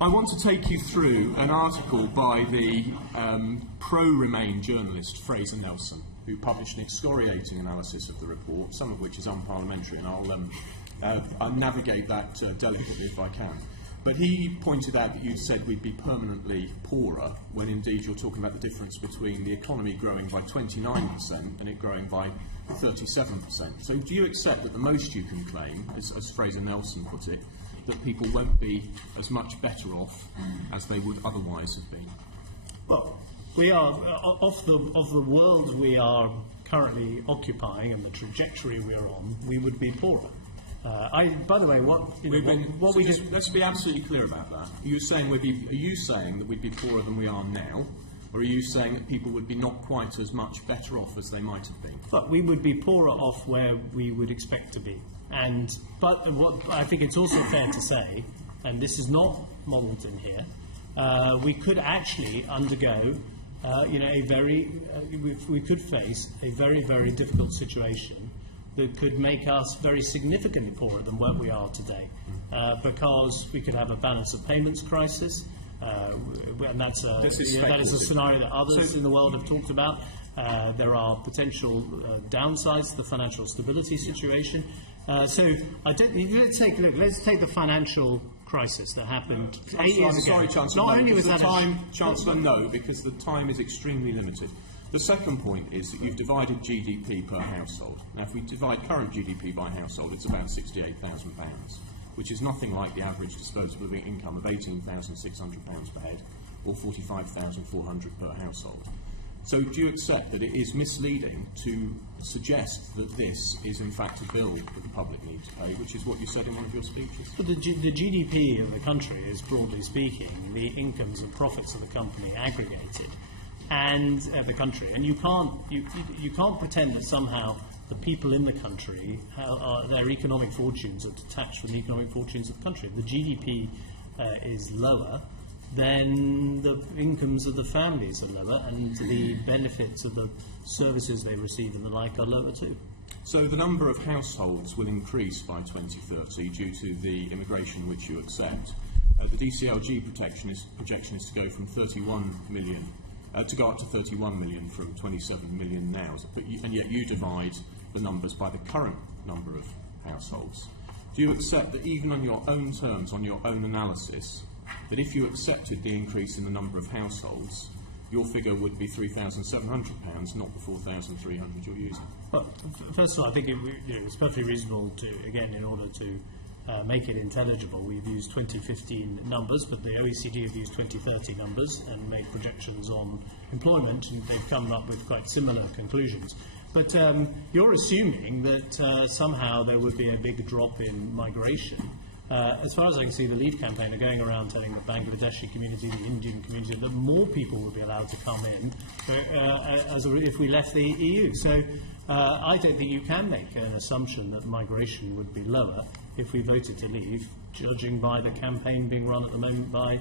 I want to take you through an article by the pro-Remain journalist Fraser Nelson, who published an excoriating analysis of the report, some of which is unparliamentary, and I'll navigate that delicately if I can. But he pointed out that you said we'd be permanently poorer, when indeed you're talking about the difference between the economy growing by 29% and it growing by 37%. So do you accept that the most you can claim, as Fraser Nelson put it, that people won't be as much better off as they would otherwise have been? Well, we are, of the world we are currently occupying and the trajectory we're on, we would be poorer. By the way, let's be absolutely clear about that. Are you saying that we'd be poorer than we are now, or are you saying that people would be not quite as much better off as they might have been? But we would be poorer off where we would expect to be. But what I think it's also fair to say, and this is not modelled in here, we could actually undergo, we could face a very, very difficult situation that could make us very significantly poorer than where we are today, because we could have a balance of payments crisis, and that is a scenario that others in the world have talked about. There are potential downsides to the financial stability situation. Let's take the financial crisis that happened 8 years ago. I'm sorry, Chancellor. Chancellor, no, because the time is extremely limited. The second point is that you've divided GDP per household. Now, if we divide current GDP by household, it's about £68,000, which is nothing like the average disposable income of £18,600 per head, or £45,400 per household. So do you accept that it is misleading to suggest that this is in fact a bill that the public need to pay, which is what you said in one of your speeches? But the GDP of the country is, broadly speaking, the incomes and profits of the company aggregated, and the country. And you can't pretend that somehow the people in the country, their economic fortunes are detached from the economic fortunes of the country. The GDP is lower, then the incomes of the families are lower, and the benefits of the services they receive and the like are lower too. So the number of households will increase by 2030 due to the immigration which you accept. The DCLG projection is to go from 31 million, to go up to 31 million from 27 million now. And yet you divide the numbers by the current number of households. Do you accept that even on your own terms, on your own analysis, that if you accepted the increase in the number of households, your figure would be £3,700, not the £4,300 you're using? Well, first of all, I think it's perfectly reasonable to, again, in order to make it intelligible, we've used 2015 numbers, but the OECD have used 2030 numbers and made projections on employment, and they've come up with quite similar conclusions. But you're assuming that somehow there would be a big drop in migration. As far as I can see, the Leave campaign are going around telling the Bangladeshi community, the Indian community, that more people would be allowed to come in if we left the EU. So I don't think you can make an assumption that migration would be lower if we voted to leave, judging by the campaign being run at the moment by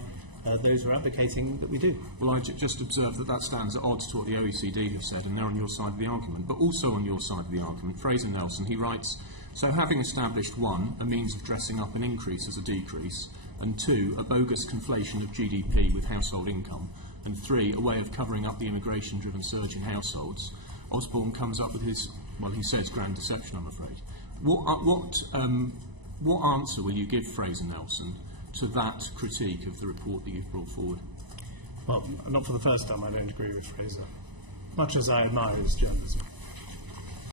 those who are advocating that we do. Well, I just observe that stands at odds to what the OECD have said, and they're on your side of the argument. But also on your side of the argument, Fraser Nelson, he writes, so having established 1, a means of dressing up an increase as a decrease, and 2, a bogus conflation of GDP with household income, and 3, a way of covering up the immigration-driven surge in households, Osborne comes up with his, well, he says grand deception, I'm afraid. What answer will you give Fraser Nelson to that critique of the report that you've brought forward? Well, not for the first time I don't agree with Fraser, much as I admire his journalism.